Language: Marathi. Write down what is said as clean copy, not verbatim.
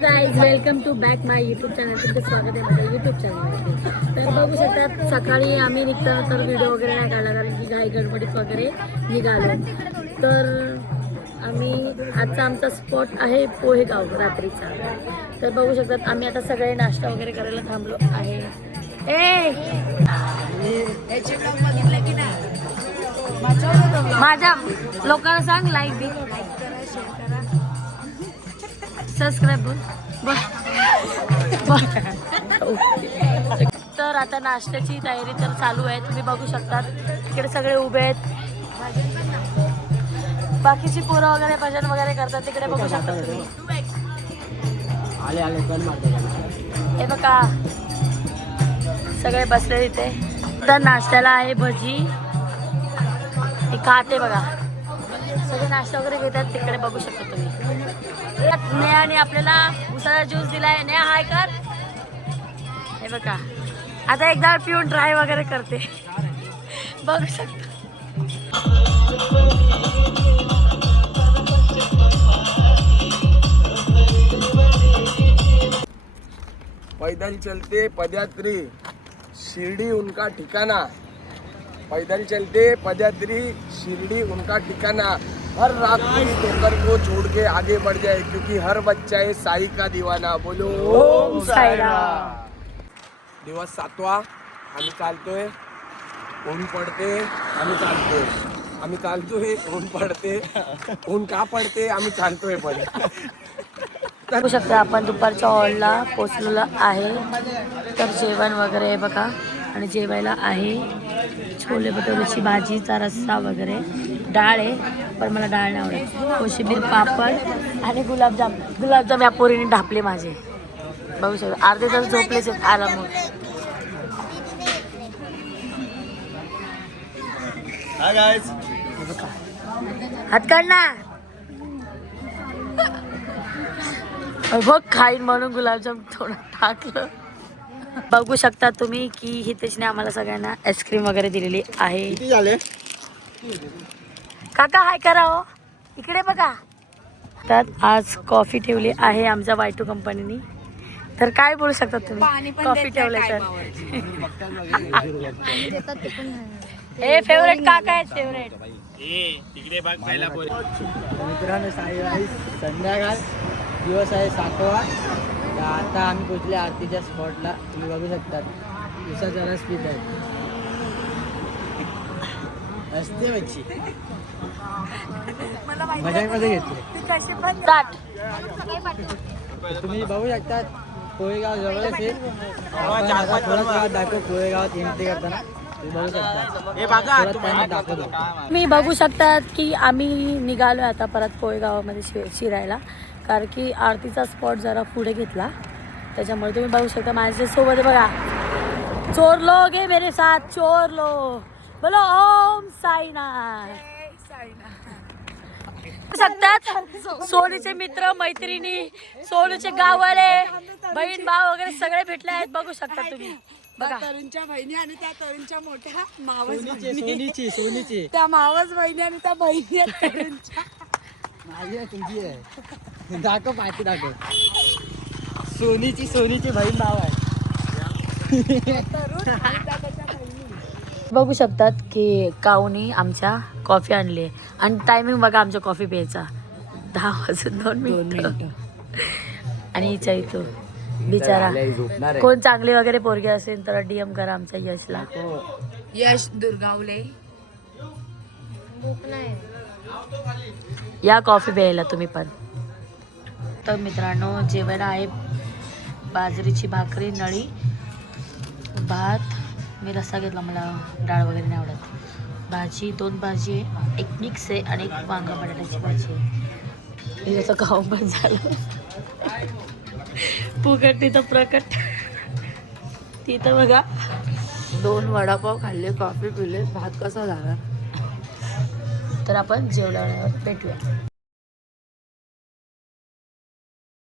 Guys welcome to back my YouTube channel. तुमचं स्वागत आहे माझ्या यूट्यूब चॅनलमध्ये. तर बघू शकतात सकाळी आम्ही निघताना व्हिडिओ वगैरे नाही काढला कारण की घाई गडबडीत वगैरे निघालो. तर आम्ही आजचा आमचा स्पॉट आहे पोहेगाव रात्रीचा. तर बघू शकतात आम्ही आता सगळे नाश्ता वगैरे करायला थांबलो आहे. माझ्या लोकांना सांग लाईक दे, सबस्क्राईब बोल. तर आता नाश्त्याची तयारी तर चालू आहे. तुम्ही बघू शकतात तिकडे सगळे उभे आहेत. बाकीची पोरं वगैरे भजन वगैरे करतात तिकडे बघू शकता तुम्ही. हे बघा सगळे बसले तिथे. तर नाश्त्याला आहे भजी, हे खाते बघा. सगळे नाश्ता वगैरे घेतात तिकडे बघू शकता तुम्ही. नेहाने आपल्याला उसाचा ज्यूस दिलाय. नेहा हाय कर. हे बघा आता एकदा पिऊन ट्राय वगैरे करते. बघू शकता. पैदल चलते पदयात्री शिरडी उनका ठिकाना. पैदल चलते पदयात्री शिरडी उनका ठिकाना. हर रात्रि ठोकर को छोड़ के आगे बढ़ जाए क्योंकि हर बच्चा है साई का दीवाना. बोलो ओम साईराम. दिवस 7वा आम्ही चालतोय. ऊन पडते आम्ही चालतोय. आम्ही चालतोय ऊन पडते. ऊन का पडते आम्ही चालतोय पण. बघू शकता आपण दुपारच्या हॉलला पोचलेलो आहे. तर जेवण वगैरे बघा आणि जेवायला आहे छोले भटुरेची भाजीचा रस्सा वगैरे. डाळ आहे पण मला डाळ नाही आवडत. कोशिंबीर पापड आणि गुलाबजाम या पोरीने ढापले माझे. बघू शकता अर्धे तास झोपलेच आहेत आराम. हात काढ ना. बघ खाईन म्हणून गुलाबजाम थोडं टाकलं. बघू शकता तुम्ही की हितेशने आम्हाला सगळ्यांना आईस्क्रीम वगैरे दिलेली आहे. काका हाय करा हो इकडे बघा. तर आज कॉफी ठेवली आहे आमच्या Y2 कंपनीने. तर काय बोलू शकता तुम्ही कॉफी ठेवले तर. हे फेवरेट काका आहेत फेवरेट. मित्रांनो संध्याकाळ दिवस आहे 7वा. आता आम्ही पोचले आरतीच्या स्पॉटला. तुम्ही बघू शकता उसाचा रस पित आहे. असते मच्छी मजामध्ये घेतले. तुम्ही बघू शकता कोळेगाव जवळच आहे. थोडा दाखव कोळेगावात एंट्री करताना मी बघू शकतात की आम्ही निघालो आता परत कोळेगावामध्ये शिरायला. कारण की आरतीचा स्पॉट जरा पुढे घेतला त्याच्यामुळे. तुम्ही बघू शकता माझ्यासोबत बघा. चोर लोग है मेरे साथ चोर लोग. बोलो ओम साईनाथ. शकतात सोनूचे मित्र मैत्रिणी सोनूचे गाववाले बहीण भाव वगैरे सगळे भेटले आहेत. बघू शकता तुम्ही बघा. तरुणच्या बहिणी आणि त्या तरुणच्या मोठ्या मावस सोनीची त्या मावस बहिणी आणि त्या बहिणी आहेत तरुणच्या. माझी आहे तुमची आहे. दाखव पाठी दाखव. सोनीची बहीण नाव आहे. बघू शकतात की काऊनी आमच्या कॉफी आणली आणि टायमिंग बघा आमच्या कॉफी प्यायचा 10:02 आणि चैतू बिचारा कोण चांगली वगैरे पोरगी असेल तर DM करा आमच्या यशला. यश दुर्गावले या कॉफी प्यायला तुम्ही पण. तर मित्रांनो जेवण आहे बाजरीची भाकरी नळी भात. मी रस्सा घेतला मला डाळ वगैरे नाही आवडत. भाजी 2 भाजी आहे. एक मिक्स आहे आणि एक वांगा बटाट्याची भाजी आहे. त्याचं खाऊ पण झालं. फुकट तिथं प्रकट. तिथं बघा 2 वडापाव खाल्ले कॉफी पिले भात कसा झाला. तर आपण जेवल्यावर भेटूया.